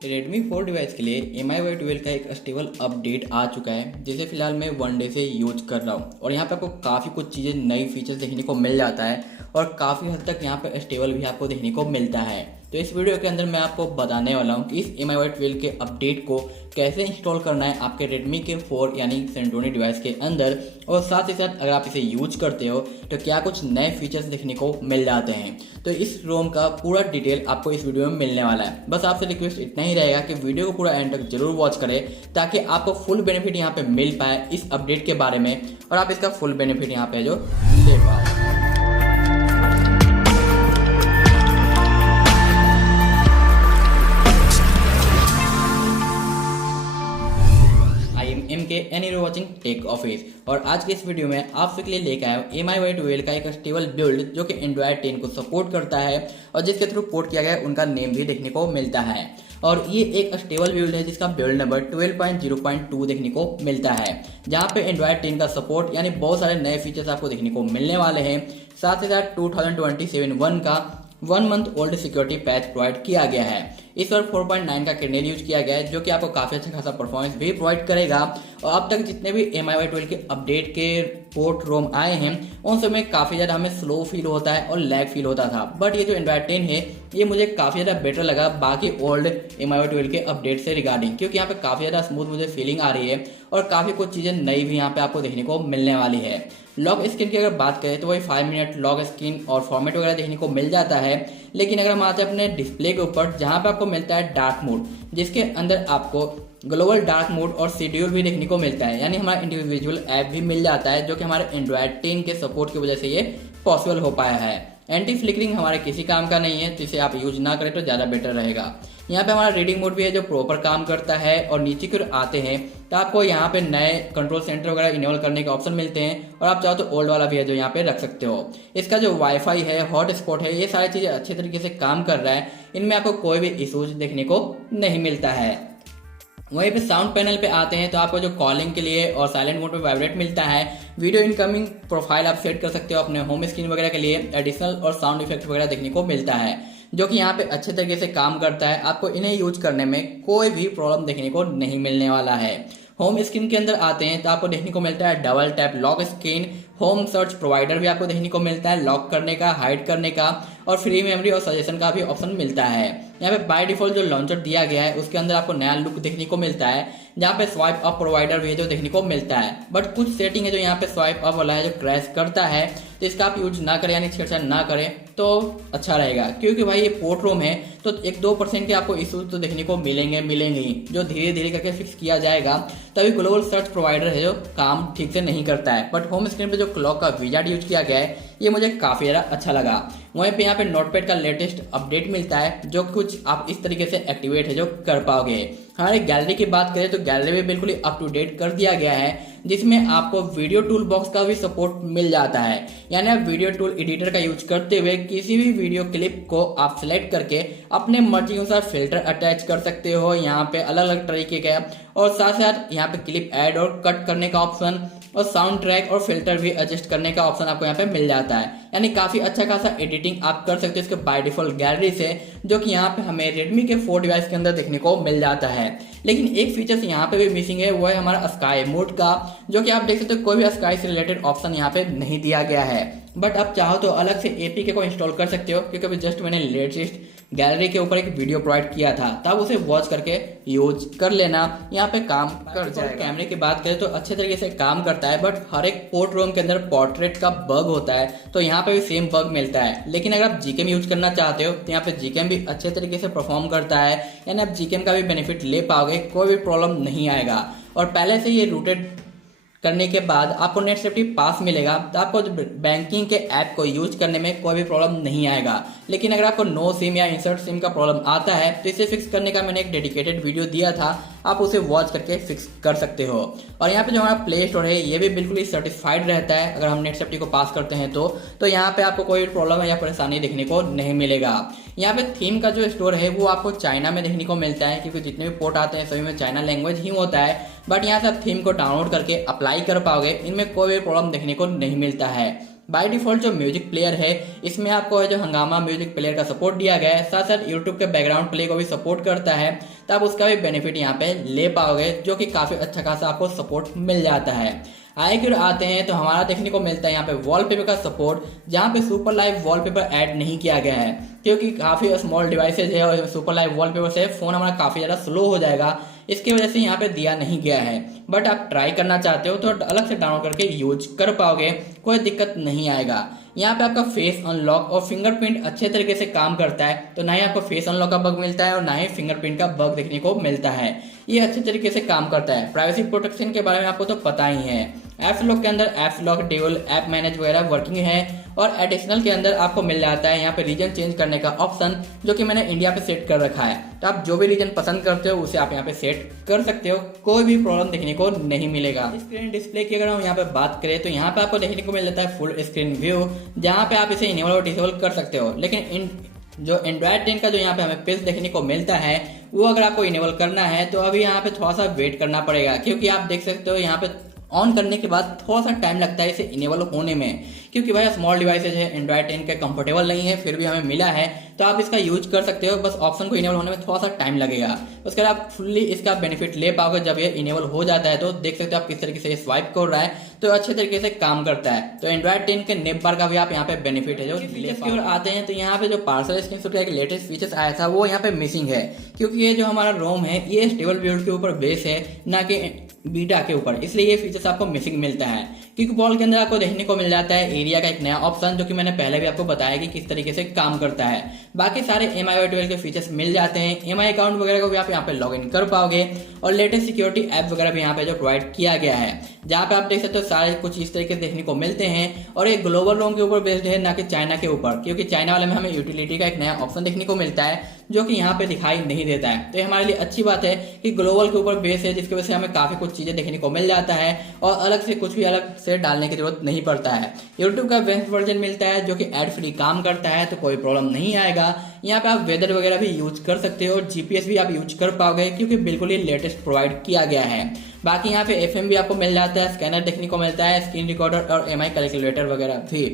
Redmi 4 device के लिए MIUI 12 का एक स्टेबल अपडेट आ चुका है जिसे फिलहाल मैं 1 डे से यूज कर रहा हूँ और यहाँ पे आपको काफ़ी कुछ चीज़ें नई फीचर्स देखने को मिल जाता है और काफ़ी हद तक यहाँ पे स्टेबल भी आपको देखने को मिलता है। तो इस वीडियो के अंदर मैं आपको बताने वाला हूँ कि इस MIUI 12 के अपडेट को कैसे इंस्टॉल करना है आपके Redmi के 4 यानी सेंटोनी डिवाइस के अंदर, और साथ ही साथ अगर आप इसे यूज करते हो तो क्या कुछ नए फीचर्स देखने को मिल जाते हैं। तो इस रोम का पूरा डिटेल आपको इस वीडियो में मिलने वाला है। बस आपसे रिक्वेस्ट इतना ही रहेगा कि वीडियो को पूरा एंड तक जरूर वॉच करें ताकि आपको फुल बेनिफिट यहाँ पे मिल पाए इस अपडेट के बारे में और आप इसका फुल बेनिफिट यहाँ पे जो ले पाओ। MK and you're watching take office, और आज के इस वीडियो में आप सबके लिए लेकर आया हूँ MIUI 12 का एक स्टेबल बिल्ड जो कि एंड्रॉयड 10 को सपोर्ट करता है और जिसके थ्रू पोर्ट किया गया है उनका नेम भी देखने को मिलता है। और ये एक स्टेबल बिल्ड है जिसका बिल्ड नंबर 12.0.2 देखने को मिलता है, जहाँ पे एंड्रॉयड 10 का सपोर्ट यानी बहुत सारे नए फीचर्स आपको देखने को मिलने वाले हैं। साथ ही साथ 2027 का 1 month old security patch provide किया गया है। इस बार 4.9 का कर्नेल यूज किया गया है जो कि आपको काफ़ी अच्छा खासा परफॉर्मेंस भी प्रोवाइड करेगा। और अब तक जितने भी MIUI 12 के अपडेट के पोर्ट रोम आए हैं उन सब में काफ़ी ज़्यादा हमें स्लो फील होता है और लैग फील होता था, बट ये जो एंड्रॉयड 10 है ये मुझे काफ़ी ज़्यादा बेटर लगा बाकी ओल्ड MIUI 12 के अपडेट से रिगार्डिंग, क्योंकि यहाँ पे काफ़ी ज़्यादा स्मूथ मुझे फीलिंग आ रही है और काफ़ी कुछ चीज़ें नई भी यहाँ पे आपको देखने को मिलने वाली है। लॉक स्क्रीन की अगर बात करें तो वही 5 मिनट लॉक स्क्रीन और फॉर्मेट वगैरह देखने को मिल जाता है, लेकिन अगर हम आते हैं अपने डिस्प्ले के ऊपर जहाँ पे आपको मिलता है डार्क मोड, जिसके अंदर आपको ग्लोबल डार्क मोड और शेड्यूल भी देखने को मिलता है, यानी हमारा इंडिविजुअल ऐप भी मिल जाता है जो कि हमारे एंड्रॉयड 10 के सपोर्ट की वजह से ये पॉसिबल हो पाया है। एंटी फ्लिकरिंग हमारे किसी काम का नहीं है, तो इसे आप यूज ना करें तो ज़्यादा बेटर रहेगा। यहाँ पे हमारा रीडिंग मोड भी है जो प्रॉपर काम करता है, और नीचे की ओर आते हैं तो आपको यहाँ पे नए कंट्रोल सेंटर वगैरह इनेबल करने के ऑप्शन मिलते हैं, और आप चाहो तो ओल्ड वाला भी है जो यहाँ पे रख सकते हो। इसका जो वाईफाई है, हॉटस्पॉट है, ये सारी चीज़ें अच्छे तरीके से काम कर रहा है, इनमें आपको कोई भी इशूज देखने को नहीं मिलता है। वहीं पे साउंड पैनल पे आते हैं तो आपको जो कॉलिंग के लिए और साइलेंट मोड पे वाइब्रेट मिलता है। वीडियो इनकमिंग प्रोफाइल आप सेट कर सकते हो अपने होम स्क्रीन वगैरह के लिए। एडिशनल और साउंड इफेक्ट वगैरह देखने को मिलता है जो कि यहाँ पे अच्छे तरीके से काम करता है। आपको इन्हें यूज करने में कोई भी प्रॉब्लम देखने को नहीं मिलने वाला है। होम स्क्रीन के अंदर आते हैं तो आपको देखने को मिलता है double tap lock screen. Home search provider भी आपको देखने को मिलता है लॉक करने का, हाइड करने का, और फ्री मेमोरी और सजेशन का भी ऑप्शन मिलता है। यहाँ पे बाय डिफॉल्ट जो लॉन्चर दिया गया है उसके अंदर आपको नया लुक देखने को मिलता है, जहाँ पे स्वाइप अप प्रोवाइडर भी है जो देखने को मिलता है। बट कुछ सेटिंग है जो यहाँ पे स्वाइप अप वाला है जो क्रैश करता है, तो इसका आप यूज ना करें यानी छेड़छाड़ ना करें तो अच्छा रहेगा, क्योंकि भाई ये पोर्ट रोम है तो 1-2% के आपको इशूज तो देखने को मिलेंगे ही, जो धीरे धीरे करके फिक्स किया जाएगा। तभी ग्लोबल सर्च प्रोवाइडर है जो काम ठीक से नहीं करता है। बट होम स्क्रीन पे जो क्लॉक का विजार्ड यूज किया गया है ये मुझे काफ़ी ज़्यादा अच्छा लगा। वहीं पे यहाँ पे नोटपैड का लेटेस्ट अपडेट मिलता है जो कुछ आप इस तरीके से एक्टिवेट है जो कर पाओगे। हमारे गैलरी की बात करें तो गैलरी में बिल्कुल ही अप टू डेट कर दिया गया है, जिसमें आपको वीडियो टूल बॉक्स का भी सपोर्ट मिल जाता है, यानी आप वीडियो टूल एडिटर का यूज करते हुए किसी भी वीडियो क्लिप को आप सिलेक्ट करके अपने मर्जी के अनुसार फिल्टर अटैच कर सकते हो यहाँ पे अलग अलग तरीके का, और साथ साथ यहाँ पे क्लिप ऐड और कट करने का ऑप्शन और साउंड ट्रैक और फिल्टर भी एडजस्ट करने का ऑप्शन आपको यहाँ पे मिल जाता है। यानी काफ़ी अच्छा खासा एडिटिंग आप कर सकते हो इसके बाय डिफॉल्ट गैलरी से, जो कि यहाँ पे हमें Redmi के 4 डिवाइस के अंदर देखने को मिल जाता है। लेकिन एक फीचर्स यहाँ पे भी मिसिंग है, वो है हमारा स्काई मोड का, जो कि आप देख सकते हो कोई भी स्काई से रिलेटेड ऑप्शन यहाँ पे नहीं दिया गया है। बट आप चाहो तो अलग से APK को इंस्टॉल कर सकते हो, क्योंकि अभी जस्ट मैंने लेटेस्ट गैलरी के ऊपर एक वीडियो प्रोवाइड किया था, तब उसे वॉच करके यूज कर लेना, यहाँ पे काम कर जाएगा। कैमरे की बात करें तो अच्छे तरीके से काम करता है, बट हर एक पोर्ट रोम के अंदर पोर्ट्रेट का बग होता है, तो यहाँ पे भी सेम बग मिलता है। लेकिन अगर आप GCam यूज करना चाहते हो तो यहाँ पे GCam भी अच्छे तरीके से परफॉर्म करता है, यानी आप GCam का भी बेनिफिट ले पाओगे, कोई भी प्रॉब्लम नहीं आएगा। और पहले से ये रूटेड करने के बाद आपको नेट सेफ्टी पास मिलेगा, तो आपको बैंकिंग के ऐप को यूज करने में कोई भी प्रॉब्लम नहीं आएगा। लेकिन अगर आपको नो सिम या इंसर्ट सिम का प्रॉब्लम आता है तो इसे फिक्स करने का मैंने एक डेडिकेटेड वीडियो दिया था, आप उसे वॉच करके फिक्स कर सकते हो। और यहाँ पे जो हमारा प्ले स्टोर है ये भी बिल्कुल ही सर्टिफाइड रहता है अगर हम नेट सेफ्टी को पास करते हैं तो यहाँ पे आपको कोई प्रॉब्लम या परेशानी देखने को नहीं मिलेगा। यहाँ पे थीम का जो स्टोर है वो आपको चाइना में देखने को मिलता है, क्योंकि जितने भी पोर्ट आते हैं सभी में चाइना लैंग्वेज ही होता है। बट यहाँ से आप थीम को डाउनलोड करके अप्लाई कर पाओगे, इनमें कोई भी प्रॉब्लम देखने को नहीं मिलता है। बाय डिफॉल्ट जो म्यूजिक प्लेयर है इसमें आपको जो हंगामा म्यूजिक प्लेयर का सपोर्ट दिया गया है, साथ साथ यूट्यूब के बैकग्राउंड प्ले को भी सपोर्ट करता है, तो आप उसका भी बेनिफिट यहाँ पे ले पाओगे, जो कि काफ़ी अच्छा खासा आपको सपोर्ट मिल जाता है। आए फिर आते हैं तो हमारा देखने को मिलता है यहाँ पे वॉलपेपर का सपोर्ट, जहाँ पे सुपर लाइव वॉलपेपर ऐड नहीं किया गया है, क्योंकि काफ़ी स्मॉल डिवाइसेज है और सुपर लाइव वॉलपेपर से फ़ोन हमारा काफ़ी ज़्यादा स्लो हो जाएगा, इसकी वजह से यहाँ पे दिया नहीं गया है। बट आप ट्राई करना चाहते हो तो अलग से डाउनलोड करके यूज कर पाओगे, कोई दिक्कत नहीं आएगा। यहाँ पे आपका फेस अनलॉक और फिंगरप्रिंट अच्छे तरीके से काम करता है, तो ना ही आपको फेस अनलॉक का बग मिलता है और ना ही फिंगरप्रिंट का बग देखने को मिलता है। ये अच्छे तरीके से काम करता है। प्राइवेसी प्रोटेक्शन के बारे में आपको तो पता ही है। ऐप्स लॉक के अंदर apps lock, dual app manage वगैरह वर्किंग है, और एडिशनल के अंदर आपको मिल जाता है यहाँ पे रीजन चेंज करने का ऑप्शन, जो कि मैंने इंडिया पे सेट कर रखा है। तो आप जो भी रीजन पसंद करते हो उसे आप यहाँ पे सेट कर सकते हो, कोई भी प्रॉब्लम देखने को नहीं मिलेगा। स्क्रीन डिस्प्ले की अगर हम यहाँ पे बात करें तो यहाँ पे आपको देखने को मिल जाता है फुल स्क्रीन व्यू, जहाँ पे आप इसे इनेबल और डिसेबल कर सकते हो। लेकिन जो एंड्रॉयड 10 का जो यहाँ पे हमें पेज देखने को मिलता है, वो अगर आपको इनेबल करना है तो अभी यहाँ पे थोड़ा सा वेट करना पड़ेगा, क्योंकि आप देख सकते हो यहाँ पे ऑन करने के बाद थोड़ा सा टाइम लगता है इसे इनेबल होने में, क्योंकि भाई स्मॉल डिवाइसेज है, एंड्रॉयड 10 के कंफर्टेबल नहीं है, फिर भी हमें मिला है तो आप इसका यूज कर सकते हो। बस ऑप्शन को इनेबल होने में थोड़ा सा टाइम लगेगा, उसके बाद आप फुल्ली इसका बेनिफिट ले पाओगे। जब ये इनेबल हो जाता है तो देख सकते हो आप किस तरीके से ये स्वाइप कर रहा है, तो अच्छे तरीके से काम करता है। तो एंड्रॉयड 10 के नेप बार का भी आप यहाँ पे बेनिफिट है जो फीचर्स की ओर आते हैं। तो यहाँ पे जो पार्सल स्क्रीनशॉट का एक लेटेस्ट फीचर्स आया था वो यहाँ पे मिसिंग है, क्योंकि ये जो हमारा रोम है ये स्टेबल बिल्ड के ऊपर बेस है, ना कि बीटा के ऊपर, इसलिए ये फीचर्स आपको मिसिंग मिलता है। क्योंकि बॉल के अंदर आपको देखने को मिल जाता है एरिया का एक नया ऑप्शन, जो कि मैंने पहले भी आपको बताया कि किस तरीके से काम करता है। बाकी सारे MIUI 12 के फीचर्स मिल जाते हैं। MI अकाउंट वगैरह को भी आप यहाँ पे लॉग इन कर पाओगे, और लेटेस्ट सिक्योरिटी ऐप वगैरह भी यहाँ पे जो प्रोवाइड किया गया है, जहाँ पे आप देख सकते हो सारे कुछ इस तरीके से देखने को मिलते हैं। और ये ग्लोबल रोम के ऊपर बेस्ड है, ना कि चाइना के ऊपर, क्योंकि चाइना वाले में हमें यूटिलिटी का एक नया ऑप्शन देखने को मिलता है जो कि यहाँ पे दिखाई नहीं देता है। तो ये हमारे लिए अच्छी बात है कि ग्लोबल के ऊपर बेस है, जिसकी वजह से हमें काफी कुछ चीजें देखने को मिल जाता है और अलग से कुछ भी अलग से डालने की जरूरत नहीं पड़ता है। यूट्यूब का बेस्ट वर्जन मिलता है जो कि एड फ्री काम करता है, तो कोई प्रॉब्लम नहीं आएगा। यहाँ पे आप वेदर वगैरह भी यूज कर सकते हो और GPS भी आप यूज कर पाओगे, क्योंकि बिल्कुल ही लेटेस्ट प्रोवाइड किया गया है। बाकी यहाँ पे FM भी आपको मिल जाता है, स्कैनर देखने को मिलता है, स्क्रीन रिकॉर्डर और MI कैलकुलेटर वगैरह भी।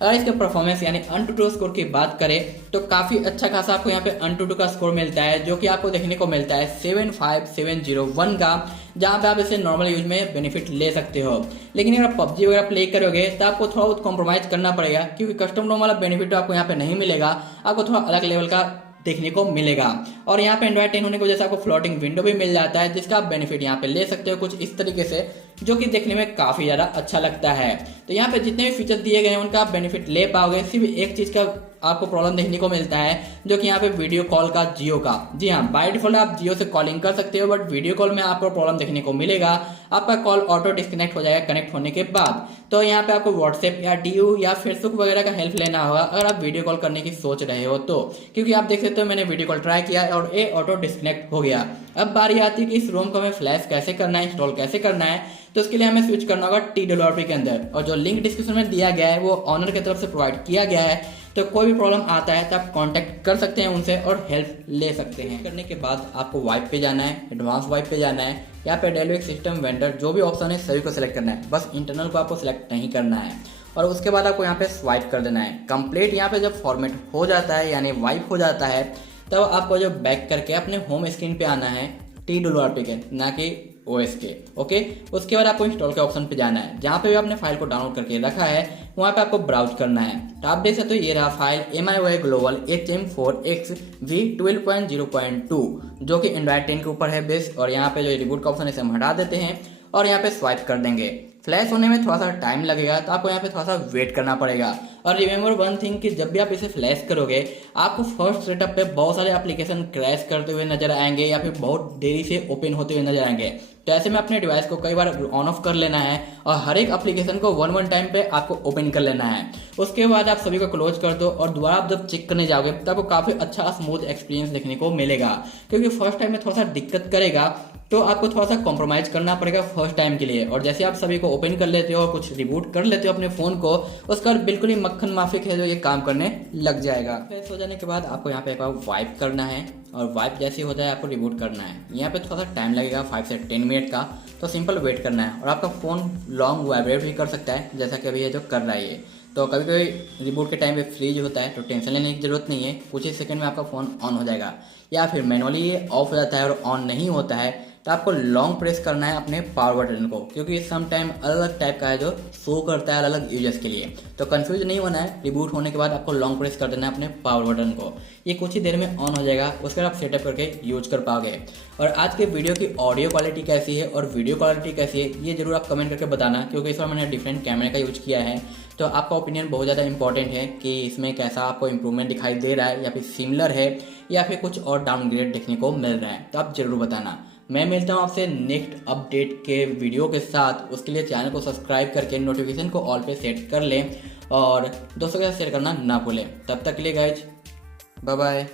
अगर इसके परफॉर्मेंस यानी AnTuTu स्कोर की बात करें तो काफी अच्छा खासा आपको यहाँ पे AnTuTu का स्कोर मिलता है, जो कि आपको देखने को मिलता है 75701 का, जहाँ पे आप इसे नॉर्मल यूज में बेनिफिट ले सकते हो। लेकिन अगर आप PUBG वगैरह प्ले करोगे तो आपको थोड़ा बहुत कॉम्प्रोमाइज करना पड़ेगा, क्योंकि कस्टम रोम वाला बेनिफिट तो आपको यहाँ पे नहीं मिलेगा, आपको थोड़ा अलग लेवल का देखने को मिलेगा। और यहाँ पे एंड्रॉयड 10 होने की वजह से आपको फ्लोटिंग विंडो भी मिल जाता है, जिसका आप बेनिफिट यहाँ पे ले सकते हो कुछ इस तरीके से, जो कि देखने में काफी ज्यादा अच्छा लगता है। तो यहाँ पे जितने भी फीचर दिए गए हैं उनका आप बेनिफिट ले पाओगे। सिर्फ एक चीज का आपको प्रॉब्लम देखने को मिलता है, जो कि यहाँ पे वीडियो कॉल का, जियो का। जी हाँ, बाय डिफॉल्ट आप जियो से कॉलिंग कर सकते हो, बट वीडियो कॉल में आपको प्रॉब्लम देखने को मिलेगा, आपका कॉल ऑटो डिस्कनेक्ट हो जाएगा कनेक्ट होने के बाद। तो यहाँ पे आपको व्हाट्सएप या DU या फेसबुक वगैरह का हेल्प लेना होगा अगर आप वीडियो कॉल करने की सोच रहे हो तो, क्योंकि आप देख सकते हो मैंने वीडियो कॉल ट्राई किया और ये ऑटो डिस्कनेक्ट हो गया। अब बारी आती है कि इस रोम को हमें फ्लैश कैसे करना है, इंस्टॉल कैसे करना है। तो उसके लिए हमें स्विच करना होगा TWRP के अंदर, और जो लिंक डिस्क्रिप्शन में दिया गया है वो ऑनर की तरफ से प्रोवाइड किया गया है। तो कोई भी प्रॉब्लम आता है तो आप कांटेक्ट कर सकते हैं उनसे और हेल्प ले सकते हैं। करने के बाद आपको वाइप पे जाना है, एडवांस वाइप पे जाना है, यहाँ पे डेल्विक सिस्टम वेंडर जो भी ऑप्शन है सभी को सिलेक्ट करना है, बस इंटरनल को आपको सिलेक्ट नहीं करना है। और उसके बाद आपको यहाँ पे स्वाइप कर देना है कंप्लीट। यहाँ पे जब फॉर्मेट हो जाता है यानी वाइप हो जाता है, तब आपको जो बैक करके अपने होम स्क्रीन पे आना है TWRP के, ना कि OS के। ओके, उसके बाद आपको इंस्टॉल के ऑप्शन पे जाना है, जहाँ पे भी आपने फाइल को डाउनलोड करके रखा है वहाँ पे आपको ब्राउज करना है। तो आप देख सकते हो ये रहा file MIUI Global HM4X V12.0.2, जो कि एंड्रॉयड 10 के ऊपर है बेस। और यहाँ पे जो रिबूट का ऑप्शन है इसे हम हटा देते हैं और यहाँ पे स्वाइप कर देंगे। फ्लैश होने में थोड़ा सा टाइम लगेगा, तो आपको यहाँ पे थोड़ा सा वेट करना पड़ेगा। और रिमेंबर वन थिंग कि जब भी आप इसे फ्लैश करोगे आपको फर्स्ट सेटअप पे बहुत सारे एप्लीकेशन क्रैश करते हुए नजर आएंगे या फिर बहुत देरी से ओपन होते हुए नजर आएंगे। तो ऐसे में अपने डिवाइस को कई बार ऑन ऑफ कर लेना है और हर एक एप्लीकेशन को वन टाइम पे आपको ओपन कर लेना है। उसके बाद आप सभी को क्लोज कर दो और दोबारा आप जब चेक करने जाओगे तब आपको काफी अच्छा स्मूथ एक्सपीरियंस देखने को मिलेगा, क्योंकि फर्स्ट टाइम में थोड़ा सा दिक्कत करेगा, तो आपको थोड़ा सा कॉम्प्रोमाइज करना पड़ेगा फर्स्ट टाइम के लिए। और जैसे आप सभी को ओपन कर लेते हो और कुछ रिबूट कर लेते हो अपने फोन को, उसका बिल्कुल ही मक्खन माफिक है जो ये काम करने लग जाएगा। फ्रेश हो जाने के बाद आपको यहाँ पे एक बार वाइप करना है और वाइप जैसे हो जाए आपको रिबूट करना है। यहाँ पे थोड़ा सा टाइम लगेगा 5 से 10 मिनट का, तो सिंपल वेट करना है। और आपका फ़ोन लॉन्ग वाइब्रेट भी कर सकता है, जैसा कि अभी ये जो कर रहा है ये। तो कभी कभी रिबूट के टाइम पे फ्रीज होता है, तो टेंशन लेने की ज़रूरत नहीं है, कुछ ही सेकंड में आपका फ़ोन ऑन हो जाएगा। या फिर मैनुअली ये ऑफ हो जाता है और ऑन नहीं होता है, तो आपको लॉन्ग प्रेस करना है अपने पावर बटन को, क्योंकि सम टाइम अलग अलग टाइप का है जो शो करता है अलग अलग यूजर्स के लिए। तो कंफ्यूज नहीं होना है, रिबूट होने के बाद आपको लॉन्ग प्रेस कर देना है अपने पावर बटन को। ये कुछ ही देर में ऑन हो जाएगा, उसके बाद आप सेटअप करके यूज कर पाओगे। और आज के वीडियो की ऑडियो क्वालिटी कैसी है और वीडियो क्वालिटी कैसी है, ये जरूर आप कमेंट करके बताना, क्योंकि इस बार मैंने डिफरेंट कैमरे का यूज किया है। तो आपका ओपिनियन बहुत ज़्यादा इंपॉर्टेंट है कि इसमें कैसा आपको इंप्रूवमेंट दिखाई दे रहा है, या फिर सिमिलर है, या फिर कुछ और डाउनग्रेड देखने को मिल रहा है। तो आप जरूर बताना। मैं मिलता हूँ आपसे नेक्स्ट अपडेट के वीडियो के साथ। उसके लिए चैनल को सब्सक्राइब करके नोटिफिकेशन को ऑल पे सेट कर लें और दोस्तों के साथ शेयर करना ना भूलें। तब तक के लिए गाइज, बाय बाय।